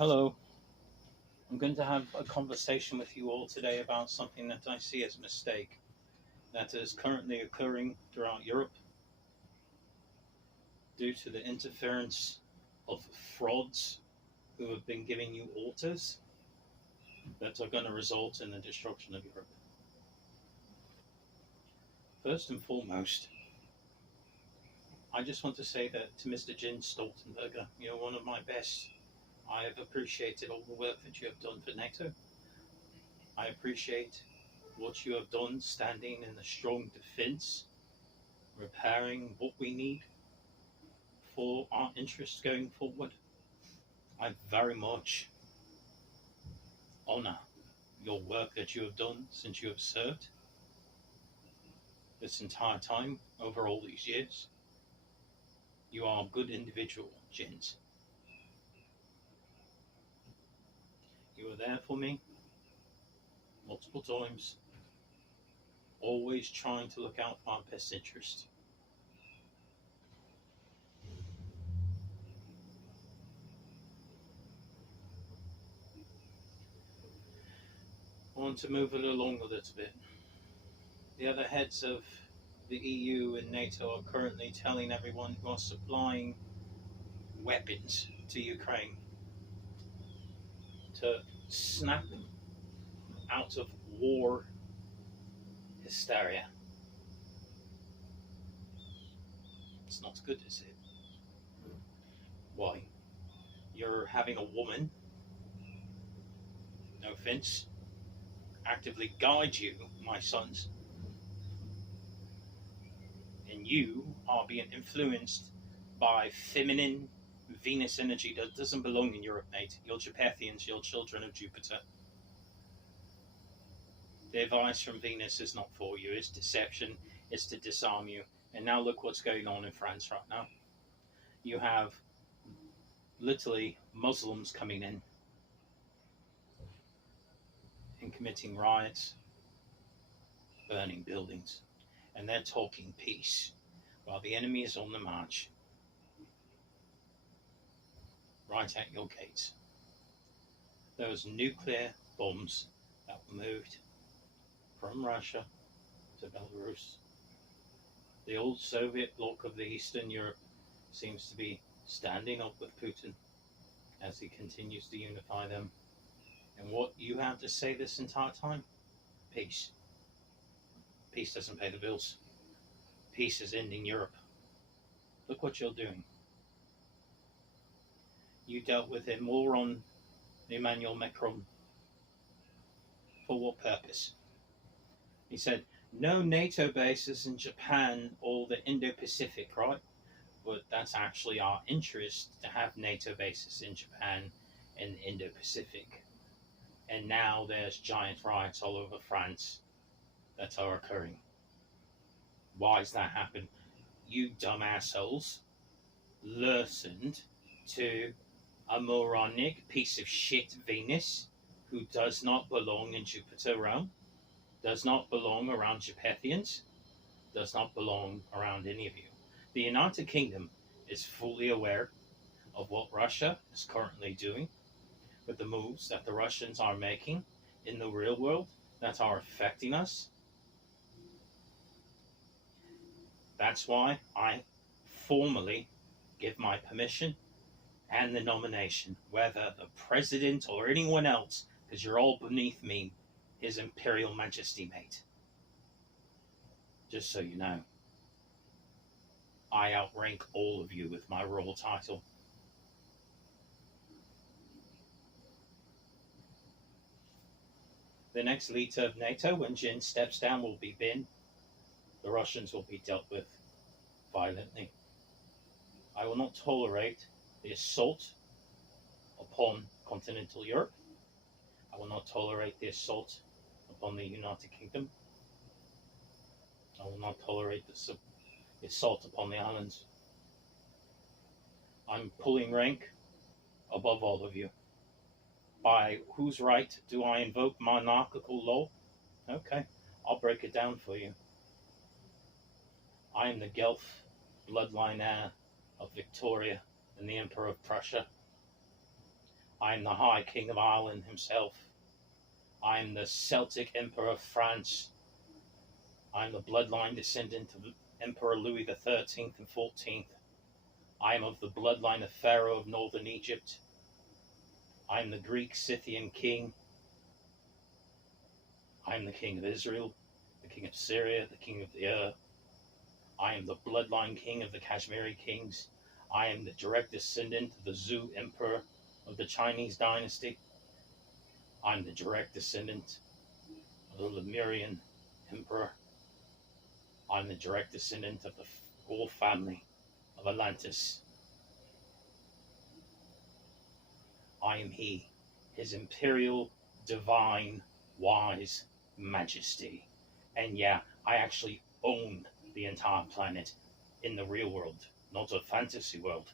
Hello, I'm going to have a conversation with you all today about something that I see as a mistake that is currently occurring throughout Europe due to the interference of frauds who have been giving you orders that are going to result in the destruction of Europe. First and foremost, I just want to say that to Mr. Jens Stoltenberger, you're one of my best. I have appreciated all the work that you have done for NATO. I appreciate what you have done standing in a strong defense, repairing what we need for our interests going forward. I very much honor your work that you have done since you have served this entire time over all these years. You are a good individual, Jens. You were there for me multiple times, always trying to look out for our best interest. I want to move it along a little bit. The other heads of the EU and NATO are currently telling everyone who are supplying weapons to Ukraine to snap out of war hysteria. It's not good, is it? Why? You're having a woman, no offense, actively guide you, my sons, and you are being influenced by feminine Venus energy that doesn't belong in Europe, mate. You're Japethians, you're children of Jupiter. The advice from Venus is not for you, it's deception, it's to disarm you. And now look what's going on in France right now. You have literally Muslims coming in and committing riots, burning buildings, and they're talking peace while the enemy is on the march right at your gates. Those nuclear bombs that were moved from Russia to Belarus. The old Soviet bloc of the Eastern Europe seems to be standing up with Putin as he continues to unify them. And what you have to say this entire time? Peace. Peace doesn't pay the bills. Peace is ending Europe. Look what you're doing. You dealt with a moron, Emmanuel Macron. For what purpose? He said, no NATO bases in Japan or the Indo-Pacific, right? But that's actually our interest to have NATO bases in Japan and the Indo-Pacific. And now there's giant riots all over France that are occurring. Why does that happen? You dumb assholes listened to a moronic piece of shit Venus who does not belong in Jupiter realm, does not belong around Japethians, does not belong around any of you. The United Kingdom is fully aware of what Russia is currently doing, with the moves that the Russians are making in the real world that are affecting us. That's why I formally give my permission and the nomination, whether the president or anyone else, because you're all beneath me, His Imperial Majesty, mate. Just so you know, I outrank all of you with my royal title. The next leader of NATO, when Jin steps down, will be Bin. The Russians will be dealt with violently. I will not tolerate the assault upon continental Europe. I will not tolerate the assault upon the United Kingdom. I will not tolerate the assault upon the islands. I'm pulling rank above all of you. By whose right do I invoke monarchical law? Okay, I'll break it down for you. I am the Guelph bloodline heir of Victoria and the Emperor of Prussia. I I am the High King of Ireland himself. I am the Celtic Emperor of France. I am the bloodline descendant of Emperor Louis the 13th and 14th. I am of the bloodline of Pharaoh of northern Egypt. I am the Greek Scythian king. I am the king of Israel, the king of Syria, the king of the earth. I am the bloodline king of the Kashmiri kings. I am the direct descendant of the Zhou emperor of the Chinese dynasty. I am the direct descendant of the Lemurian emperor. I am the direct descendant of the royal family of Atlantis. I am he, his imperial, divine, wise majesty. And yeah, I actually own the entire planet in the real world, not a fantasy world.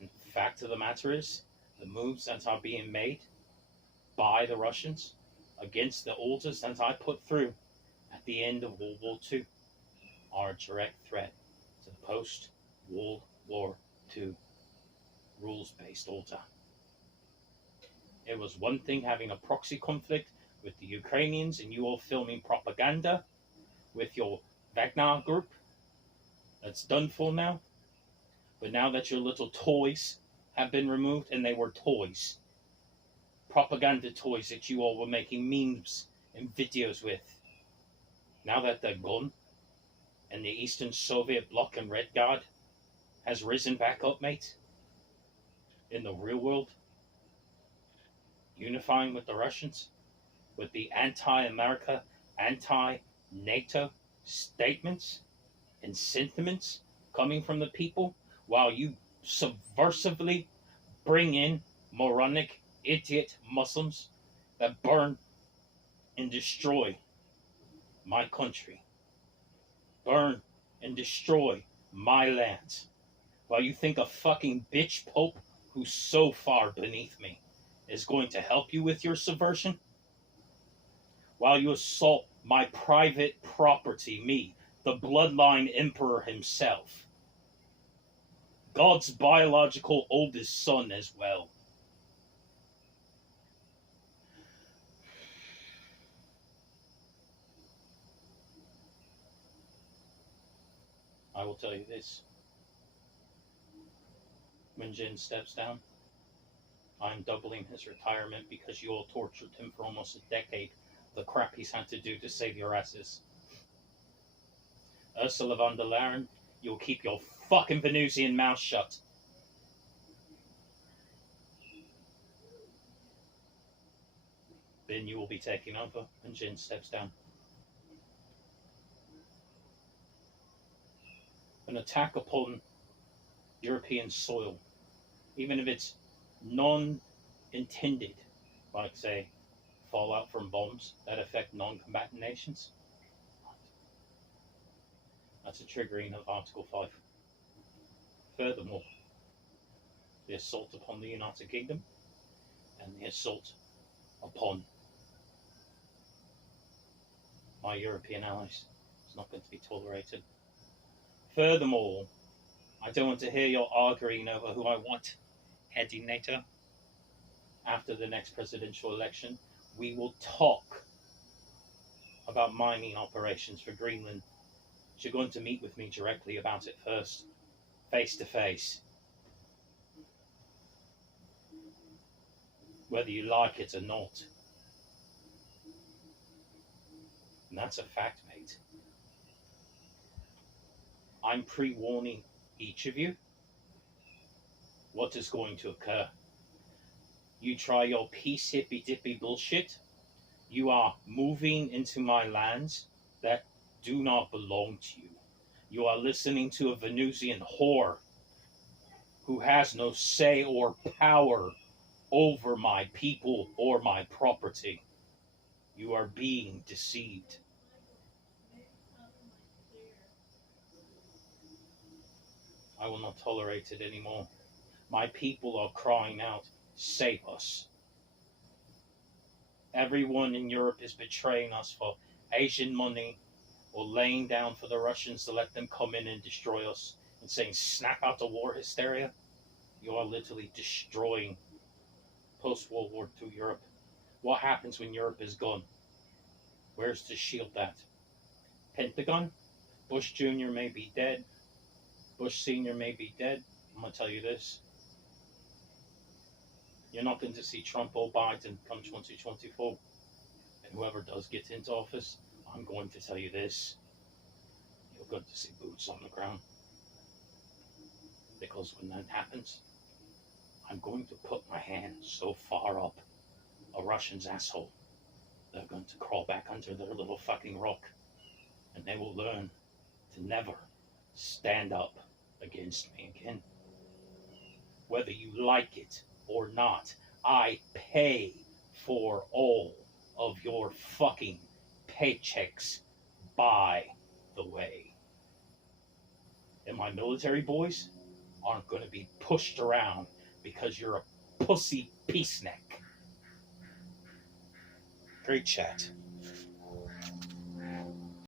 And the fact of the matter is, the moves that are being made by the Russians against the orders that I put through at the end of World War II are a direct threat to the post-World War II rules-based order. It was one thing having a proxy conflict with the Ukrainians and you all filming propaganda with your Wagner group. That's done for now. But now that your little toys have been removed, and they were toys, propaganda toys that you all were making memes and videos with, now that they're gone, and the Eastern Soviet Bloc and Red Guard has risen back up, mate, in the real world, unifying with the Russians, with the anti-America, anti-NATO statements and sentiments coming from the people, while you subversively bring in moronic, idiot Muslims that burn and destroy my country, burn and destroy my lands, while you think a fucking bitch pope who's so far beneath me is going to help you with your subversion, while you assault my private property, me, the bloodline emperor himself, God's biological oldest son as well. I will tell you this. When Jin steps down, I'm doubling his retirement because you all tortured him for almost a decade. The crap he's had to do to save your asses. Ursula von der Leyen, you'll keep your fucking Venusian mouth shut. Then you will be taking over when Jin steps down. An attack upon European soil, even if it's non-intended, like say fallout from bombs that affect non-combatant nations, that's a triggering of Article 5. Furthermore, the assault upon the United Kingdom and the assault upon my European allies is not going to be tolerated. Furthermore, I don't want to hear your arguing over who I want heading NATO. After the next presidential election, we will talk about mining operations for Greenland. You're going to meet with me directly about it first, face to face. Whether you like it or not. And that's a fact, mate. I'm pre-warning each of you what is going to occur. You try your peace hippy-dippy bullshit, you are moving into my lands that do not belong to you. You are listening to a Venusian whore who has no say or power over my people or my property. You are being deceived. I will not tolerate it anymore. My people are crying out, save us. Everyone in Europe is betraying us for Asian money or laying down for the Russians to let them come in and destroy us and saying snap out the war hysteria. You are literally destroying post-World War II Europe. What happens when Europe is gone? Where's the shield at? Pentagon? Bush Jr. may be dead. Bush Sr. may be dead. I'm going to tell you this. You're not going to see Trump or Biden come 2024. And whoever does get into office, I'm going to tell you this. You're going to see boots on the ground. Because when that happens, I'm going to put my hand so far up a Russian's asshole, they're going to crawl back under their little fucking rock. And they will learn to never stand up against me again. Whether you like it or not, I pay for all of your fucking paychecks, by the way. And my military boys aren't going to be pushed around because you're a pussy peaceneck. Great chat.